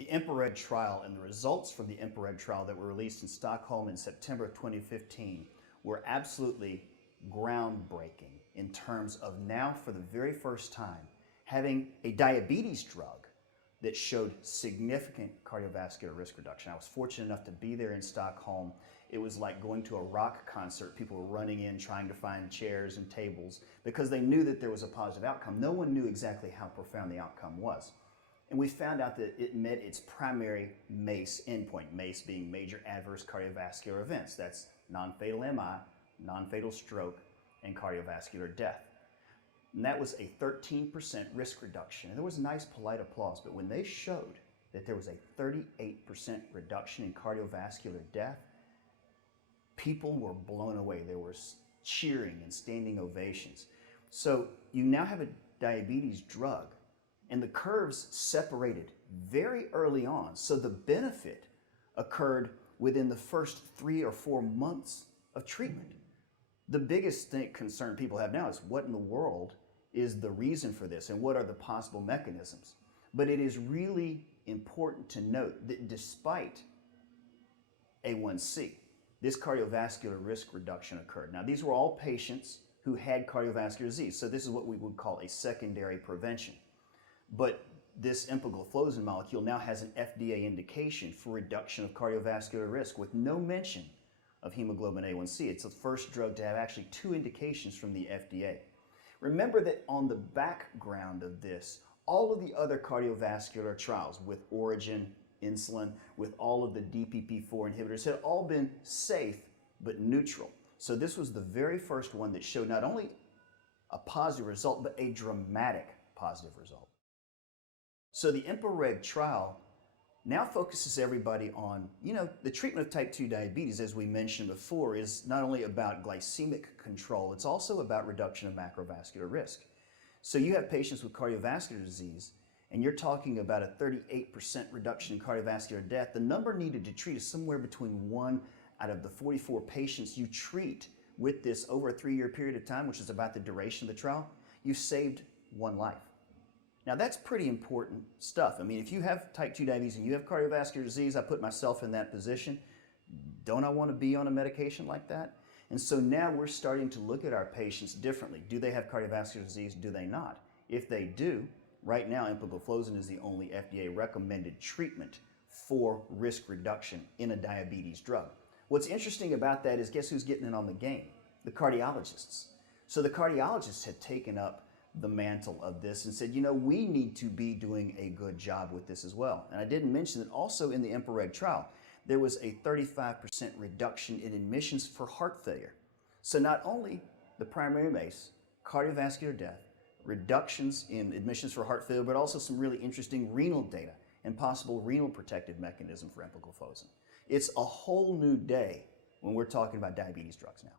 The EMPA-REG trial and the results from the EMPA-REG trial that were released in Stockholm in September of 2015 were absolutely groundbreaking in terms of now, for the very first time, having a diabetes drug that showed significant cardiovascular risk reduction. I was fortunate enough to be there in Stockholm. It was like going to a rock concert. People were running in trying to find chairs and tables because they knew that there was a positive outcome. No one knew exactly how profound the outcome was. And we found out that it met its primary MACE endpoint, MACE being major adverse cardiovascular events. That's non-fatal MI, non-fatal stroke, and cardiovascular death. And that was a 13% risk reduction. And there was nice, polite applause, but when they showed that there was a 38% reduction in cardiovascular death, people were blown away. There was cheering and standing ovations. So you now have a diabetes drug, and the curves separated very early on. So the benefit occurred within the first 3 or 4 months of treatment. The biggest concern people have now is what in the world is the reason for this and what are the possible mechanisms? But it is really important to note that despite A1C, this cardiovascular risk reduction occurred. Now, these were all patients who had cardiovascular disease, so this is what we would call a secondary prevention. But this empagliflozin molecule now has an FDA indication for reduction of cardiovascular risk with no mention of hemoglobin A1C. It's the first drug to have actually 2 indications from the FDA. Remember that on the background of this, all of the other cardiovascular trials with Origin, insulin, with all of the DPP-4 inhibitors had all been safe but neutral. So this was the very first one that showed not only a positive result, but a dramatic positive result. So the EMPA-REG trial now focuses everybody on, the treatment of type 2 diabetes, as we mentioned before, is not only about glycemic control, it's also about reduction of macrovascular risk. So you have patients with cardiovascular disease, and you're talking about a 38% reduction in cardiovascular death. The number needed to treat is somewhere between 1 out of the 44 patients you treat with this over a 3-year period of time, which is about the duration of the trial. You saved 1 life. Now that's pretty important stuff. I mean, if you have type 2 diabetes and you have cardiovascular disease, I put myself in that position. Don't I want to be on a medication like that? And so now we're starting to look at our patients differently. Do they have cardiovascular disease? Do they not? If they do, right now empagliflozin is the only FDA recommended treatment for risk reduction in a diabetes drug. What's interesting about that is guess who's getting in on the game? The cardiologists. So the cardiologists had taken up the mantle of this and said, we need to be doing a good job with this as well. And I didn't mention that also in the EMPA-REG trial, there was a 35% reduction in admissions for heart failure. So not only the primary MACE, cardiovascular death, reductions in admissions for heart failure, but also some really interesting renal data and possible renal protective mechanism for empagliflozin. It's a whole new day when we're talking about diabetes drugs now.